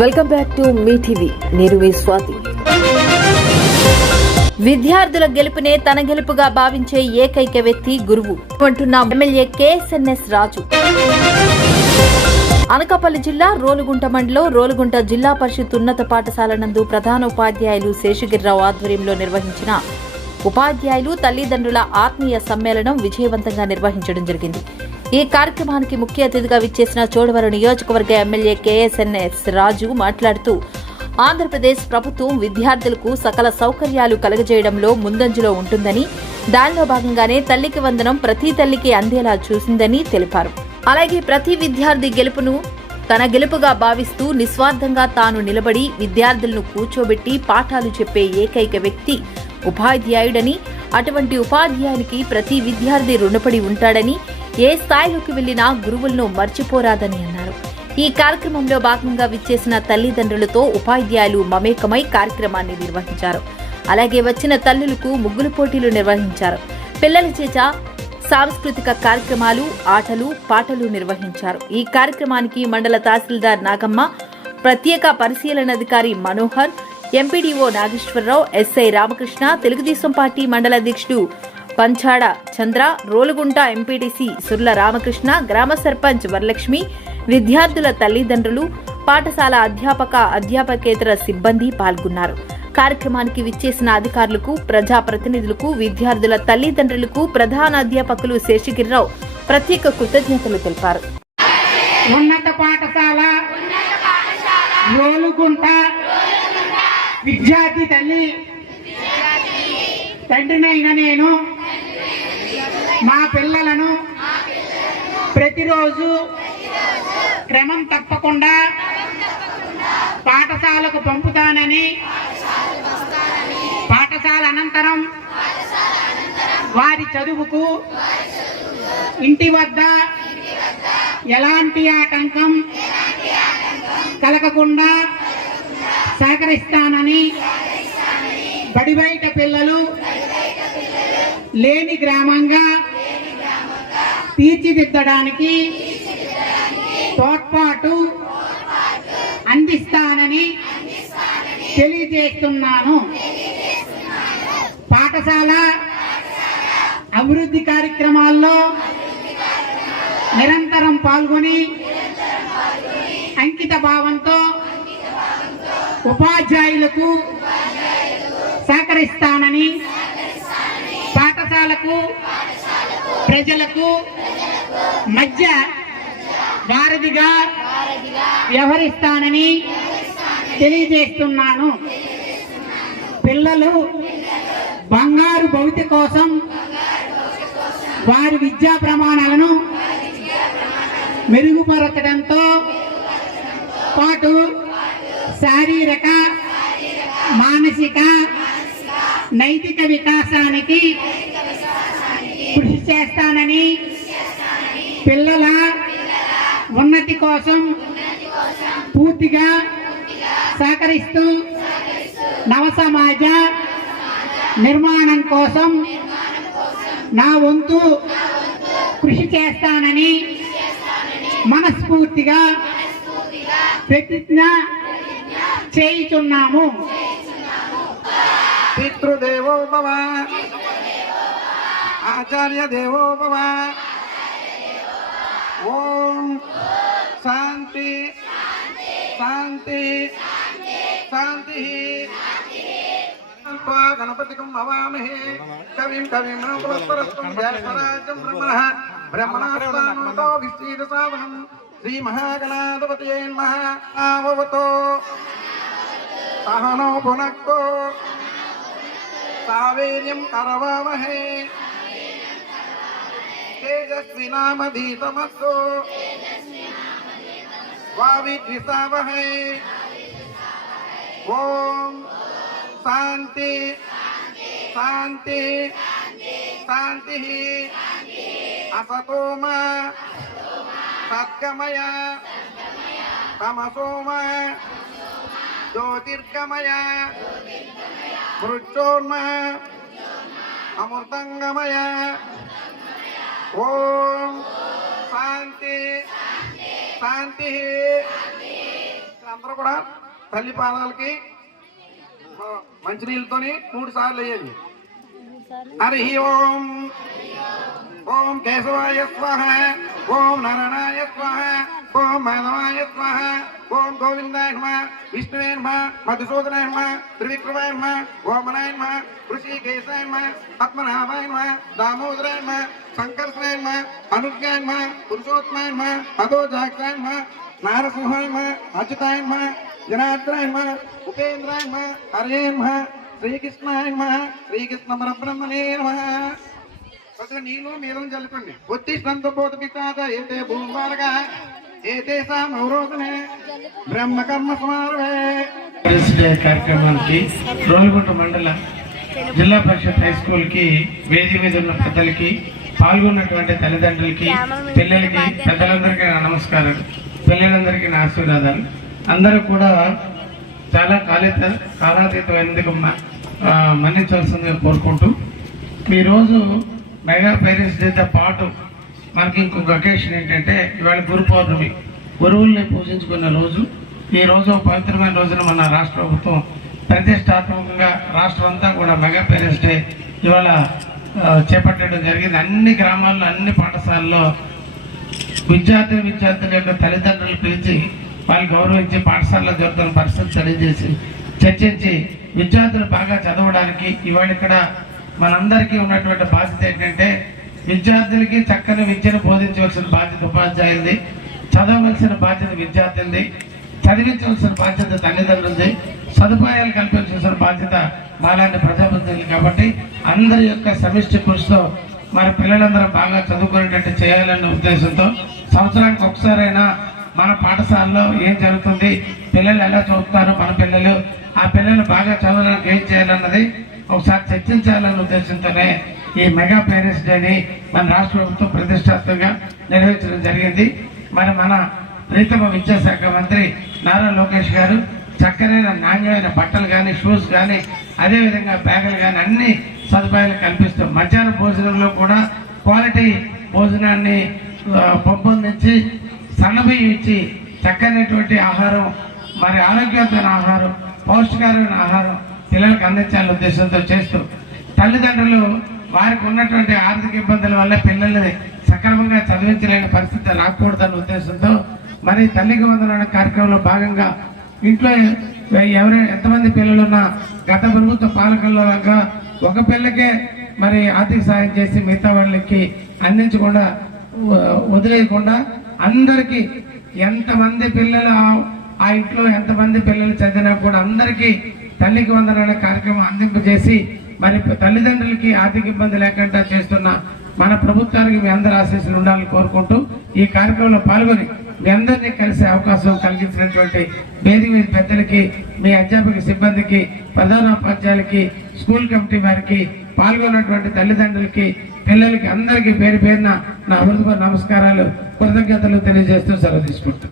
Welcome back to మీ TV. నేను మీ స్వాతి. విద్యార్థుల గెలుపునే తన గెలుపుగా భావించే ఏకైక వ్యక్తి గురువు అంటున్న ఎమ్మెల్యే కేఎస్ఎన్ఎస్ రాజు. అనకాపల్లి జిల్లా రోలుగుంట మండలం రోలుగుంట జిల్లా పరిషత్ ఉన్నత పాఠశాల నందు ప్రధాన ఉపాధ్యాయులు శేషగిరిరావు ఆధ్వర్యంలో నిర్వహించిన ఉపాధ్యాయులు తల్లిదండ్రుల ఆత్మీయ సమ్మేళనం విజయవంతంగా నిర్వహించడం జరిగింది. ఈ కార్యక్రమానికి ముఖ్య అతిథిగా విచ్చేసిన చోడవరం నియోజకవర్గ ఎమ్మెల్యే కేఎస్ఎన్ఎస్ రాజు మాట్లాడుతూ ఆంధ్రప్రదేశ్ ప్రభుత్వం విద్యార్థులకు సకల సౌకర్యాలు కలగజేయడంలో ముందంజలో ఉంటుందని దానిలో భాగంగానే తల్లికి వందనం ప్రతి తల్లికి అందేలా చూసిందని తెలిపారు. అలాగే ప్రతి విద్యార్థి గెలుపును తన గెలుపుగా భావిస్తూ నిస్వార్థంగా తాను నిలబడి విద్యార్థులను కూర్చోబెట్టి పాఠాలు చెప్పే ఏకైక వ్యక్తి ఉపాధ్యాయుడని అటువంటి ఉపాధ్యాయునికి ప్రతి విద్యార్థి రుణపడి ఉంటాడని ఏ స్థాయిలోకి వెళ్ళినా గురువులను మర్చిపోరాదని అన్నారు. ఈ కార్యక్రమంలో భాగంగా విచ్చేసిన తల్లిదండ్రులతో ఉపాధ్యాయులు మమేకమై కార్యక్రమాన్ని నిర్వహించారు. అలాగే వచ్చిన తల్లులకు ముగ్గులు పోటీలు నిర్వహించారు. పిల్లల చేత సాంస్కృతిక కార్యక్రమాలు ఆటలు పాటలు నిర్వహించారు. ఈ కార్యక్రమానికి మండల తహసీల్దార్ నాగమ్మ ప్రత్యేక పరిశీలనాధికారి Manohar MPDO Nageswara Rao SI Ramakrishna Telugu Desam party మండల అధ్యక్షుడు పంచాడ చంద్ర రోలుగుంట ఎంపీటీసీ సుర్ల రామకృష్ణ గ్రామ సర్పంచ్ వరలక్ష్మి విద్యార్థుల తల్లిదండ్రులు పాఠశాల అధ్యాపక అధ్యాపకేతర సిబ్బంది పాల్గొన్నారు. కార్యక్రమానికి విచ్చేసిన అధికారులకు ప్రజాప్రతినిధులకు విద్యార్థుల తల్లిదండ్రులకు ప్రధాన అధ్యాపకులు శేషగిరిరావు ప్రత్యేక కృతజ్ఞతలు తెలిపారు. ఉన్నత పాఠశాల రోలుగుంట విద్యార్థి తల్లి తండ్రినైనా నేను మా పిల్లలను ప్రతిరోజు క్రమం తప్పకుండా పాఠశాలకు పంపుతానని పాఠశాల అనంతరం వారి చదువుకు ఇంటి వద్ద ఎలాంటి ఆటంకం కలగకుండా సహకరిస్తానని బడి బయట పిల్లలు లేని గ్రామంగా తీర్చిదిద్దడానికి తోడ్పాటు అందిస్తానని తెలియజేస్తున్నాను. పాఠశాల అభివృద్ధి కార్యక్రమాల్లో నిరంతరం పాల్గొని అంకిత భావంతో ఉపాధ్యాయులకు సహకరిస్తానని పాఠశాలకు ప్రజలకు మధ్య వారధిగా వ్యవహరిస్తానని తెలియజేస్తున్నాను. పిల్లలు బంగారు భవిత కోసం వారి విద్యా ప్రమాణాలను మెరుగుపరచడంతో పాటు శారీరక మానసిక నైతిక వికాసానికి కృషి చేస్తానని పిల్లల ఉన్నతి కోసం పూర్తిగా సహకరిస్తూ నవ సమాజ నిర్మాణం కోసం నా వంతు కృషి చేస్తానని మనస్ఫూర్తిగా ప్రతిజ్ఞ చేయుచున్నాము. పితృదేవో ఆచార్య దేవోపమ ఓం శాంతి. శాంతి. శాంతి. గణపతికం భవామహే కవిం కవిం పురస్పరస్వం జ్యేష్ఠరాజం బ్రహ్మణః. బ్రహ్మణాస్వానుతో విశ్రీత సావనం. శ్రీ మహాగణాధిపతయే నమః. ఆవవతో. సహనో భునక్తో. సావేర్యం కరవామహే. तेजस्विनामधीतमस्तु। वाविद्विषावहै ॐ शान्ति शान्ति शान्तिः असतो मा सत्कमय तमसो मा ज्योतिर्गमय। मृत्योर्म अमृतङ्गमय। ఓం శాంతి. శాంతి. అందరూ కూడా తల్లి పాదాలకి మంచినీళ్ళతోని మూడు సార్లు వేయాలి హరి ఓం. ఓం కేశవాయ స్వాహ ఓం నారాయణాయ స్వాహ ఓం మాధవాయ స్వాహ ఓం గోవిందాయ నమ విష్ణువే నమ మధుసూదనాయ నమ త్రివిక్రమాయ నమ ఓమనాయ నమ ఋషికేశాయ నమ పద్మనాభాయ నమ దామోదరాయ నమ సంకర్షణాయ నమ అనుజ్ఞాయ నమ పురుషోత్తమాయ నమ అధోజాక్షాయ నమ నారసింహాయ నమ అచ్యుతాయ నమ జనార్దనాయ నమ ఉపేంద్రాయ నమ హరే నమ శ్రీకృష్ణాయ నమ శ్రీకృష్ణ పరబ్రహ్మణే నమ. కొంచెం నీళ్ళు నీలం చల్లుకోండి ఉత్తిష్టంతో బోధ పితాత ఏతే భూమారగా ఏతేసాం నవరోజునే బ్రహ్మ కర్మ సమారవే డే కార్యక్రమానికి రోలుగుంట మండల జిల్లా పరిషత్ హై స్కూల్కి వేది మీద ఉన్న పెద్దలకి పాల్గొన్నటువంటి తల్లిదండ్రులకి పిల్లలకి పెద్దలందరికీ నా నమస్కారాలు. పిల్లలందరికీ నా ఆశీర్వాదాలు. అందరూ కూడా చాలా కాలిత కాలాతీతమైనందుకు మన్నించాల్సిందిగా కోరుకుంటూ ఈరోజు మెగా పేరెంట్స్ డేతో పాటు మనకి ఇంకొక అకేషన్ ఏంటంటే ఇవాళ గురు పౌర్ణమి. గురువుల్ని పూజించుకున్న రోజు ఈ రోజు పవిత్రమైన రోజున మన రాష్ట్ర ప్రభుత్వం ప్రతిష్టాత్మకంగా రాష్ట్రం అంతా కూడా మెగా పేరెంట్స్ డే ఇవాళ చేపట్టడం జరిగింది. అన్ని గ్రామాల్లో అన్ని పాఠశాలల్లో విద్యార్థులు విద్యార్థుల యొక్క తల్లిదండ్రులు పిలిచి వాళ్ళు గౌరవించి పాఠశాలలో జరుగుతున్న పరిస్థితులు తెలియజేసి చర్చించి విద్యార్థులు బాగా చదవడానికి ఇవాళ ఇక్కడ మనందరికీ ఉన్నటువంటి బాధ్యత ఏంటంటే విద్యార్థులకి చక్కని విద్యను బోధించవలసిన బాధ్యత ఉపాధ్యాయులది చదవవలసిన బాధ్యత విద్యార్థులది చదివించవలసిన బాధ్యత తల్లిదండ్రులది సదుపాయాలు కల్పించవలసిన బాధ్యత మాలాంటి ప్రజాప్రతినిధులు కాబట్టి అందరి యొక్క సమిష్టి కృషితో మరి పిల్లలందరూ బాగా చదువుకునేటట్టు చేయాలన్న ఉద్దేశంతో సంవత్సరానికి ఒకసారైనా మన పాఠశాలలో ఏం జరుగుతుంది పిల్లలు ఎలా చదువుతున్నారు మన పిల్లలు ఆ పిల్లలు బాగా చదవడానికి ఏం చేయాలన్నది ఒకసారి చర్చించాలన్న ఉద్దేశంతోనే ఈ మెగా పేరెంట్స్ డేని మన రాష్ట్ర ప్రభుత్వం ప్రతిష్టాత్మకంగా నిర్వహించడం జరిగింది. మరి మన ప్రీతమ విద్యాశాఖ మంత్రి నారా లోకేష్ గారు చక్కనైన నాణ్యమైన బట్టలు కానీ షూస్ కానీ అదేవిధంగా బ్యాగులు కానీ అన్ని సదుపాయాలు కల్పిస్తూ మధ్యాహ్న భోజనంలో కూడా క్వాలిటీ భోజనాన్ని ఆ, పెంపొందించి సన్నబియ్యం ఇచ్చి చక్కనటువంటి ఆహారం మరి ఆరోగ్యవంతమైన ఆహారం పౌష్టికరమైన ఆహారం పిల్లలకు అందించాలనే ఉద్దేశంతో చేస్తూ తల్లిదండ్రులు వారికి ఉన్నటువంటి ఆర్థిక ఇబ్బందుల వల్ల పిల్లల్ని సక్రమంగా చదివించలేని పరిస్థితి రాకూడదన్న ఉద్దేశంతో మరి తల్లికి వందన కార్యక్రమంలో భాగంగా ఇంట్లో ఎవరు ఎంతమంది పిల్లలున్నా గత ప్రభుత్వ పాలకుల్లో లాగా ఒక పిల్లకే మరి ఆర్థిక సాయం చేసి మిగతా వాళ్ళకి అందించకుండా వదిలేయకుండా అందరికీ ఎంతమంది పిల్లలు ఆ ఇంట్లో ఎంతమంది పిల్లలు చదివినా కూడా అందరికీ తల్లికి వందన అనే కార్యక్రమం అందింపజేసి మరి తల్లిదండ్రులకి ఆర్థిక ఇబ్బంది లేకుండా చేస్తున్న మన ప్రభుత్వానికి మీ అందరి ఆశీస్సులు ఉండాలని కోరుకుంటూ ఈ కార్యక్రమంలో పాల్గొని మీ అందరినీ కలిసే అవకాశం కలిగించినటువంటి వేదిక మీద పెద్దలకి మీ అధ్యాపక సిబ్బందికి ప్రధానోపాధ్యాయులకి స్కూల్ కమిటీ వారికి పాల్గొన్నటువంటి తల్లిదండ్రులకి పిల్లలకి అందరికీ పేరు పేరున నా హృదయ నమస్కారాలు కృతజ్ఞతలు తెలియజేస్తూ సెలవు తీసుకుంటాను